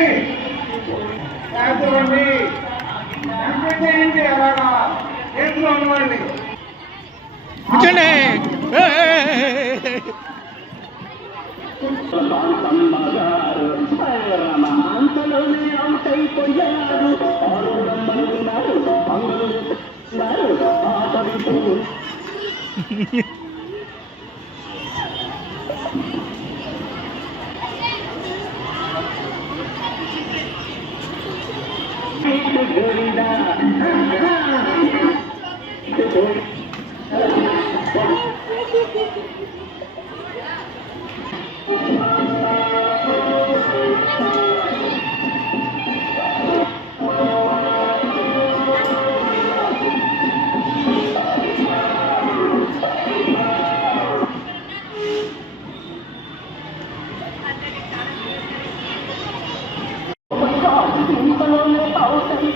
చేయండి. చేద్దామండి కంప్లీట్ చేయండి అలాగా. చేతిలో ఉండండి. కూర్చోండి. Yeah.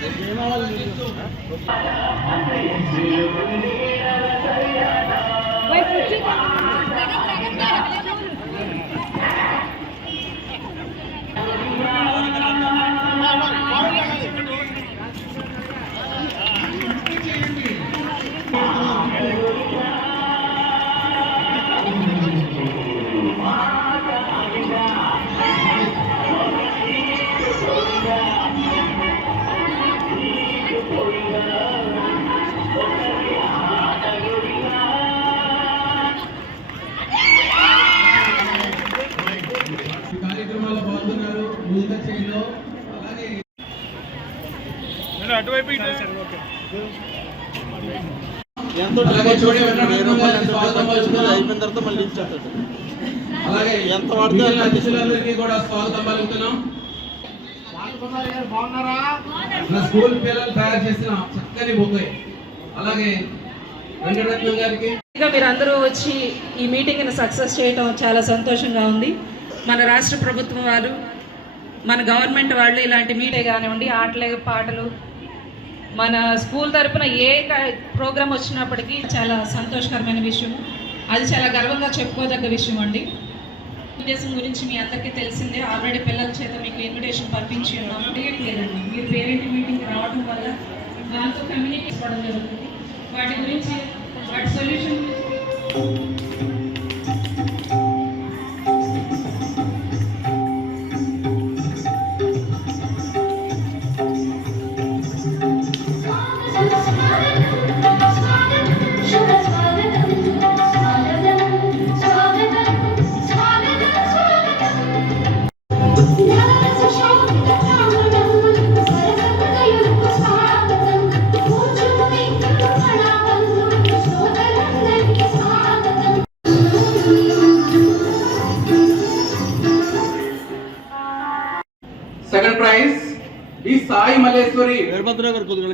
అమ్మలు పలుకుతున్నాం. అయిపోయిన తర్వాత మళ్ళీ ఇచ్చేస్తాడు. అలాగే ఎంత వాడితే కూడా స్వాగతం పలుకుతున్నాం స్కూల్ పిల్లలు తయారు చేసిన చక్కని బొగ్గాయి అలాగే వెంకటరత్నం గారికి. ఇంకా మీరందరూ వచ్చి ఈ మీటింగ్ని సక్సెస్ చేయడం చాలా సంతోషంగా ఉంది. మన రాష్ట్ర ప్రభుత్వం వారు మన గవర్నమెంట్ వాళ్ళు ఇలాంటి మీటే కానివ్వండి ఆటలే పాటలు మన స్కూల్ తరపున ఏ ప్రోగ్రామ్ వచ్చినప్పటికీ చాలా సంతోషకరమైన విషయం అది చాలా గర్వంగా చెప్పుకోదగ్గ విషయం అండి. ఉద్దేశం గురించి మీ అందరికీ తెలిసిందే. ఆల్రెడీ పిల్లల చేత మీకు ఇన్విటేషన్ పంపించి ఉన్నాం లేదండి మీరు పేరెంట్ మీటింగ్ రావడం వల్ల దాంతో కమ్యూనికేట్ ఇవ్వడం జరుగుతుంది. వాటి గురించి వాటి సొల్యూషన్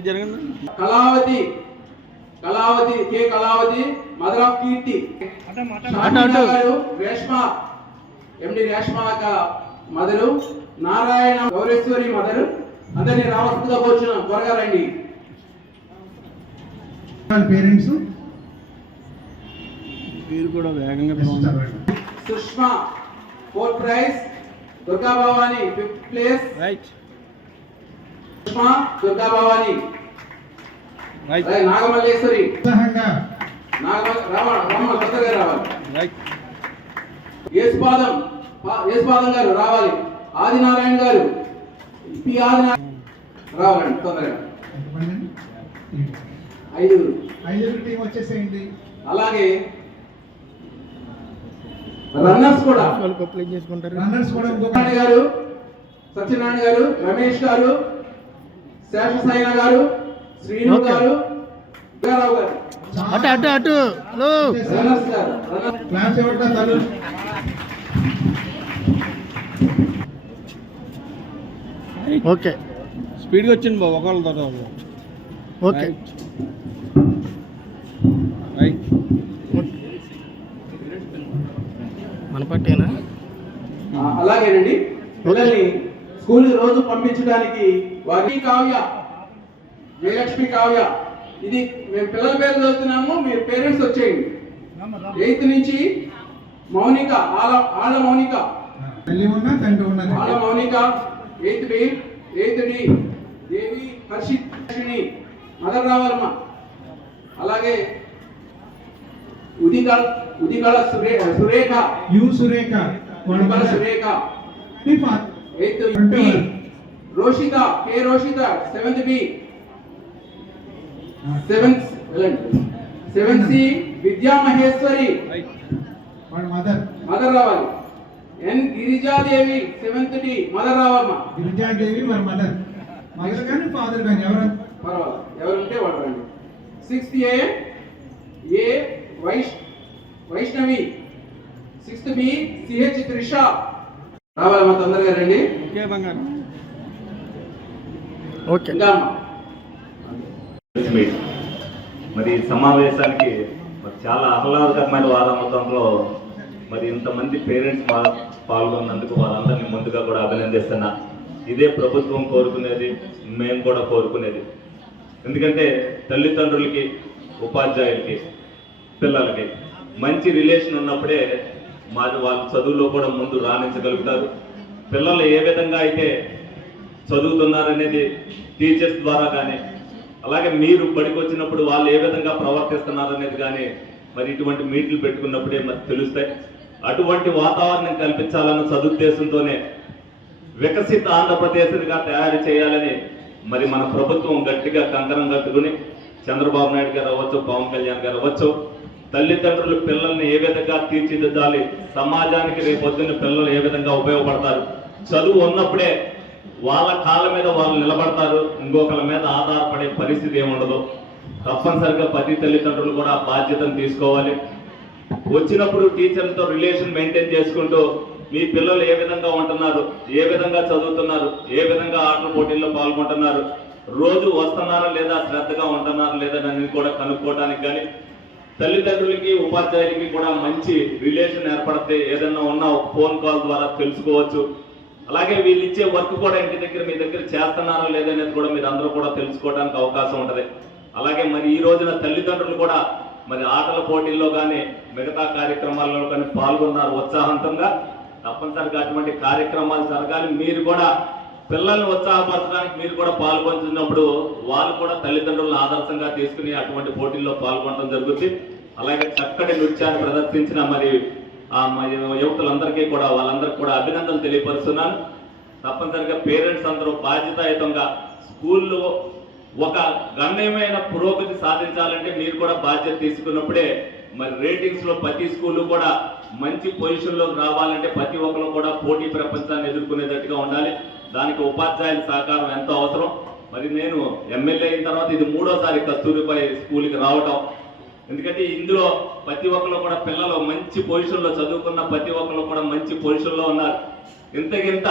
జరగండి. Kalavathi. Kalavathi K. Kalavathi mother of Keerthi. Reshma. MD Reshma mother. Narayana Gowreshwari mother. అందరినీ రావస్తుందిగా కూర్చున్నాం త్వరగా రండి. పేరెంట్స్? మీరు కూడా వేగంగా Sushma fourth prize Durga Bhavani fifth place. Right Nagamalleswari. Yesupadam Yesupadam గారు రావాలి. ఆదినారాయణ గారు. పి ఆదినారాయణ రావాలండి తొందరగా? ఐదుగురు. ఐదుగురు టీం వచ్చేసేయండి. అలాగే రన్నర్స్ కూడా. రన్నర్స్ కూడా గారు సత్యనారాయణ గారు రమేష్ గారు అటు అటు అటు. హలో. ఓకే. స్పీడ్గా వచ్చింది బాబు ఒకళ్ళ తర్వాత ఓకే. రైట్. మన పట్టేనా అలాగేనండి. పిల్లల్ని స్కూల్ రోజు పంపించడానికి వారి కావ్య జయలక్ష్మి కావ్య ఇది మేము పిల్లల పేరు చదువుతున్నాము మీరు పేరెంట్స్ వచ్చేయండి. ఎయిత్ నుంచి మౌనిక ఆల ఆళ్ళ మౌనిక. ఉన్నారు Mounika eighth B eighth D Devi Harshini mother రావాలమ్మ. అలాగే ఉదిగల ఉదిగల సురే సురేఖ. యు సురేఖ. సురేఖ. మీ eighth B Roshitha K Roshitha seventh B seventh seventh C Vidya Maheswari mother mother రావాలి. N Girijadevi seventh D mother రావాలమ్మా. Girijadevi వాళ్ళ మదర్ మదర్ కానీ father కానీ ఎవరు? పర్వాలేదు. ఎవరుంటే వాడు రండి. Sixth A A Vaish Vaishnavi. Sixth B CH Trisha. రావాలమ్మా తొందరగా రండి? ఓకే మరి సమావేశానికి మరి చాలా ఆహ్లాదకరమైన వాతావరణంలో మరి ఇంతమంది పేరెంట్స్ పాల్గొన్నందుకు వారందరినీ ముందుగా కూడా అభినందిస్తున్నా. ఇదే ప్రభుత్వం కోరుకునేది మేము కూడా కోరుకునేది. ఎందుకంటే తల్లిదండ్రులకి ఉపాధ్యాయులకి పిల్లలకి మంచి రిలేషన్ ఉన్నప్పుడే మా వాళ్ళ చదువులో కూడా ముందు రాణించగలుగుతారు. పిల్లలు ఏ విధంగా అయితే చదువుతున్నారనేది టీచర్స్ ద్వారా కానీ అలాగే మీరు బడికి వచ్చినప్పుడు వాళ్ళు ఏ విధంగా ప్రవర్తిస్తున్నారనేది కానీ మరి ఇటువంటి మీట్లు పెట్టుకున్నప్పుడే మరి తెలుస్తాయి. అటువంటి వాతావరణం కల్పించాలన్న సదుద్దేశంతోనే వికసిత ఆంధ్రప్రదేశ్గా తయారు చేయాలని మరి మన ప్రభుత్వం గట్టిగా కంకణం కట్టుకుని చంద్రబాబు నాయుడు గారు అవ్వచ్చు పవన్ కళ్యాణ్ గారు అవ్వచ్చు తల్లిదండ్రులు పిల్లల్ని ఏ విధంగా తీర్చిదిద్దాలి? సమాజానికి రేపొద్దున పిల్లలు ఏ విధంగా ఉపయోగపడతారు? చదువు ఉన్నప్పుడే వాళ్ళ కాళ్ళ మీద వాళ్ళు నిలబడతారు. ఇంకొకళ్ళ మీద ఆధారపడే పరిస్థితి ఏముండదు. తప్పనిసరిగా ప్రతి తల్లిదండ్రులు కూడా ఆ బాధ్యతను తీసుకోవాలి. వచ్చినప్పుడు టీచర్లతో రిలేషన్ మెయింటైన్ చేసుకుంటూ మీ పిల్లలు ఏ విధంగా ఉంటున్నారు? ఏ విధంగా చదువుతున్నారు? ఏ విధంగా ఆటల పోటీల్లో పాల్గొంటున్నారు? రోజు వస్తున్నారా లేదా శ్రద్ధగా ఉంటున్నారా లేదా అనేది కూడా కనుక్కోవడానికి కానీ తల్లిదండ్రులకి ఉపాధ్యాయులకి కూడా మంచి రిలేషన్ ఏర్పడితే ఏదైనా ఉన్న ఒక ఫోన్ కాల్ ద్వారా తెలుసుకోవచ్చు. అలాగే వీళ్ళు ఇచ్చే వర్క్ కూడా ఇంటి దగ్గర మీ దగ్గర చేస్తున్నారో లేదనేది కూడా మీరు అందరూ కూడా తెలుసుకోవడానికి అవకాశం ఉంటుంది. అలాగే మరి ఈ రోజున తల్లిదండ్రులు కూడా మరి ఆటల పోటీల్లో కానీ మిగతా కార్యక్రమాల్లో కానీ పాల్గొన్నారు ఉత్సాహంతంగా. తప్పనిసరిగా అటువంటి కార్యక్రమాలు జరగాలి. మీరు కూడా పిల్లల్ని ఉత్సాహపరచడానికి మీరు కూడా పాల్గొంటున్నప్పుడు వాళ్ళు కూడా తల్లిదండ్రులను ఆదర్శంగా తీసుకుని అటువంటి పోటీల్లో పాల్గొనడం జరుగుతుంది అలాగే చక్కటి నృత్యాన్ని ప్రదర్శించిన మరి ఆ యువకులందరికీ కూడా వాళ్ళందరికీ కూడా అభినందనలు తెలియపరుస్తున్నాను. తప్పనిసరిగా పేరెంట్స్ అందరూ బాధ్యతాయుతంగా స్కూల్లో ఒక గణనీయమైన పురోగతి సాధించాలంటే మీరు కూడా బాధ్యత తీసుకున్నప్పుడే మరి రేటింగ్స్లో ప్రతి స్కూల్ కూడా మంచి పొజిషన్లోకి రావాలంటే ప్రతి ఒక్కరు కూడా పోటీ ప్రపంచాన్ని ఎదుర్కొనేటట్టుగా ఉండాలి. దానికి ఉపాధ్యాయుల సహకారం ఎంతో అవసరం. మరి నేను ఎమ్మెల్యే అయిన తర్వాత ఇది మూడోసారి కస్తూరిపై స్కూల్కి రావటం. ఎందుకంటే ఇందులో ప్రతి ఒక్కరు కూడా పిల్లలు మంచి పొజిషన్లో చదువుకున్న ప్రతి ఒక్కరు కూడా మంచి పొజిషన్లో ఉన్నారు. ఇంతకింత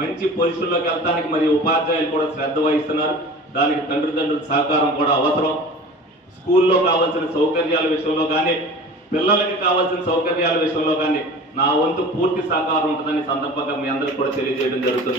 మంచి పొజిషన్లోకి వెళ్తానికి మరి ఉపాధ్యాయులు కూడా శ్రద్ధ వహిస్తున్నారు. దానికి తండ్రిదండ్రుల సహకారం కూడా అవసరం. స్కూల్లో కావాల్సిన సౌకర్యాల విషయంలో కానీ పిల్లలకి కావాల్సిన సౌకర్యాల విషయంలో కానీ నా వంతు పూర్తి సహకారం ఉంటుందని సందర్భంగా మీ అందరికి కూడా తెలియజేయడం జరుగుతుంది.